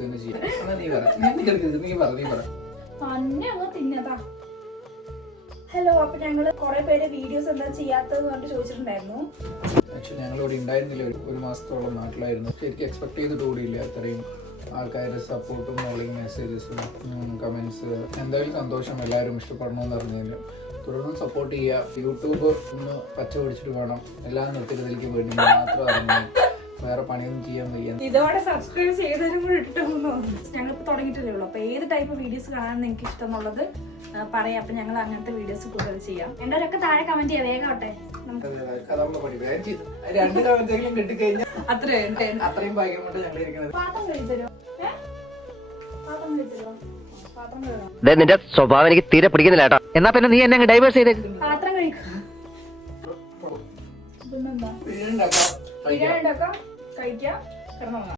അടുത്ത് തന്നെ ചെയ്യാം. നീ പറ. ഹലോ, അപ്പൊ ഞങ്ങള് കുറെ പേര് വീഡിയോസ് എന്താ ചെയ്യാത്തത് പറഞ്ഞിട്ട് ചോദിച്ചിട്ടുണ്ടായിരുന്നു. ആക്ച്വലി ഞങ്ങളിവിടെ ഉണ്ടായിരുന്നില്ല, ഒരു മാസത്തോളം നാട്ടിലായിരുന്നു. ശരിക്കും എക്സ്പെക്ട് ചെയ്തിട്ട് കൂടിയില്ല അത്രയും ആൾക്കാരുടെ സപ്പോർട്ടും മോളിങ് മെസ്സേജസും കമൻസ്. എന്തായാലും സന്തോഷം, എല്ലാവരും ഇഷ്ടപ്പെടണമെന്ന് പറഞ്ഞതിൽ. തുടർന്നും സപ്പോർട്ട് ചെയ്യുക. യൂട്യൂബ് ഒന്ന് പച്ച പിടിച്ചിട്ട് വേണം എല്ലാം നിർത്തിയതിലേക്ക് വേണ്ടി മാത്രം അറിഞ്ഞു. വേറെ പണിയൊന്നും ചെയ്യാൻ വയ്യ. ഇതോടെ സബ്സ്ക്രൈബ് ചെയ്തതിനും കൂടി ഇട്ടോന്നോ. ഞങ്ങളിപ്പോ തുടങ്ങിയിട്ടല്ലേ ഉള്ളൂ. അപ്പൊ ഏത് ടൈപ്പ് വീഡിയോസ് കാണാൻ നിങ്ങൾക്ക് ഇഷ്ടം എന്നുള്ളത് പറയാം. അപ്പൊ ഞങ്ങൾ അങ്ങനത്തെ വീഡിയോസ് കൂടുതൽ ചെയ്യാം. എല്ലാവരൊക്കെ താഴെ കമന്റ് ചെയ്യാം, വേഗം ആവട്ടെ. രണ്ട് കമന്റെങ്കിലും കിട്ടിക്കഴിഞ്ഞാൽ അത്രയും ഭാഗ്യം കൊണ്ട് ഞങ്ങൾ ഇരിക്കുന്നത്. പാത്രം കഴിച്ചോ, പാത്രം കഴിച്ചോ, പാത്രം കഴുകാം. നിന്റെ സ്വഭാവം എനിക്ക് തീരെ പിടിക്കുന്നില്ല കേട്ടോ. എന്നാ പിന്നെ നീ എന്നെ ഡൈവേഴ്സ് ചെയ്തേക്ക്. പാത്രം കഴിക്കാം, പിന്നെന്താ വീടുണ്ടാക്കാം, ബിരിയാണി ഉണ്ടാക്കാം, കഴിക്കാം, കിടന്നുറങ്ങാം.